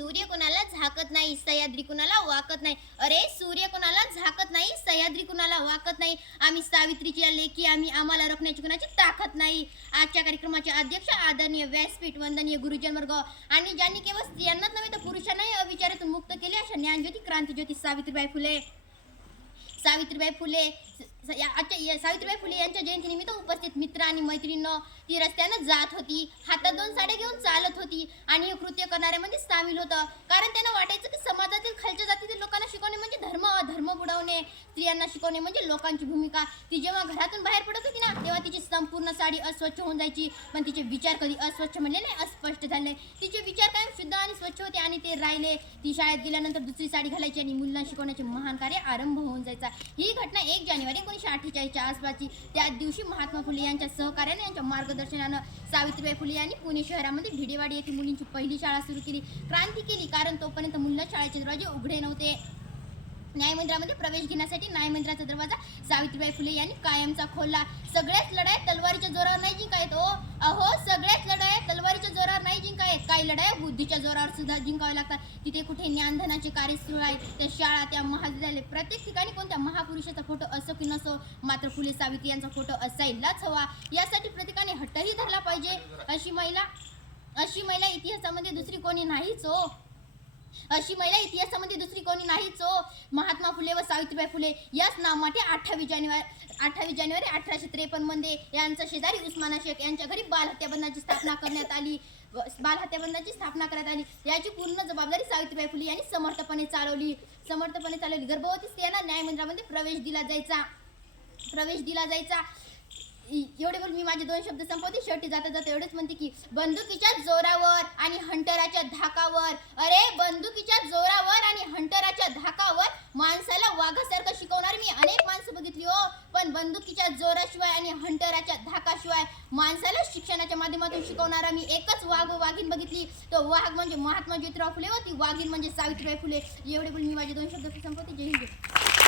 सूर्य कोणाला झाकत नाही, सह्याद्री कुणाला वाकत नाही. अरे सूर्य कोणाला झाकत नाही, सह्याद्री कुणाला वाकत नाही. आम्ही सावित्रीच्या लेकी, आम्हाला रोखण्याची कुणाची ताकद नाही. आजच्या कार्यक्रमाचे अध्यक्ष आदरणीय व्यासपीठ वंदनीय गुरुजन वर्ग आणि ज्यांनी केवळ स्त्रियांनाच नव्हे तर पुरुषांनाही अविचारातून मुक्त केले अशा ज्ञानज्योती क्रांतीज्योती सावित्रीबाई फुले सावित्रीबाई फुले यांच्या जयंतीनिमित्त उपस्थित मित्र आणि मैत्रिणींनो, ती रस्त्यानं जात होती, हातात 2 साड्या घेऊन चालत होती आणि हे कृत्य करणाऱ्यामध्ये सामील होतं. कारण त्यांना वाटायचं की समाजातील खालच्या जातीतील लोकांना शिकवणे म्हणजे धर्म, अधर्म बुडवणे, स्त्रियांना शिकवणे म्हणजे लोकांची भूमिका. ती जेव्हा घरातून बाहेर पडत होती ना, तेव्हा तिची संपूर्ण साडी अस्वच्छ होऊन जायची, पण तिचे विचार कधी अस्वच्छ म्हणले नाही, अस्पष्ट झाले. तिचे विचार कायम शुद्ध आणि स्वच्छ होते आणि ते राहिले. ती शाळेत गेल्यानंतर दुसरी साडी घालायची आणि मुलांना शिकवण्याचे महान कार्य आरंभ होऊन जायचा. ही घटना 1 जानेवारी 1948च्या आसपासची. त्याच दिवशी महात्मा फुले यांच्या सहकार्याने, यांच्या मार्गदर्शनानं सावित्रीबाई फुले यांनी पुणे शहरामध्ये भिडेवाडी येथे मुलींची पहिली शाळा सुरू केली. क्रांती केली, कारण तोपर्यंत मुलींना शाळेचे दरवाजे उघडे नव्हते. न्यायमंदिरामध्ये प्रवेश घेण्यासाठी न्यायमंदिराचा दरवाजा सावित्रीबाई फुले यांनी कायमचा खोलला. सगळ्याच लढाया तलवारीच्या जोरावर नाही जिंकायत अहो, सगळ्याच लढाया तलवारीच्या जोरावर नाही जिंकायत. काही लढाया बुद्धीच्या जोरावर सुद्धा जिंकाव्या लागतात. तिथे कुठे ज्ञानधनाचे कार्य सुरू आहे, त्या शाळा, त्या महाविद्यालय, प्रत्येक ठिकाणी कोणत्या महापुरुषाचा फोटो असो की नसो, मात्र फुले सावित्री यांचा फोटो असायलाच हवा. यासाठी प्रत्येकाने हट्टही धरला पाहिजे. अशी महिला इतिहासामध्ये दुसरी कोणी नाहीच महात्मा फुले व सावित्रीबाई फुले याच नावाમાટે 28 जानेवारी 1853 मध्ये यांच्या शेजारी उस्माना शेख यांच्या घरी बालहत्याबंदाची स्थापना करण्यात आली. याची पूर्ण जबाबदारी सावित्रीबाई फुले यांनी समर्थपणे चालवली. गर्भवती स्त्रियांना न्यायमंदिरामध्ये प्रवेश दिला जायचा. एवढे बोल मी माझे 2 शब्द संपवते. शेवटी जाता एवढेच म्हणते की बंदुकीच्या जोरावर आणि हंटराच्या धाकावर, बंदुकीच्या जोरावर आणि हंटराच्या धाकावर माणसाला वाघासारखं शिकवणारी मी अनेक माणसं बघितली पण बंदुकीच्या जोराशिवाय आणि हंटराच्या धाकाशिवाय माणसाला शिक्षणाच्या माध्यमातून शिकवणारा मी एकच वाघीण बघितली. तो वाघ म्हणजे महात्मा ज्योतिराव फुले व ती वाघीण म्हणजे सावित्रीबाई फुले. एवढे बोल मी माझे 2 शब्द संपवते. जय हिंद.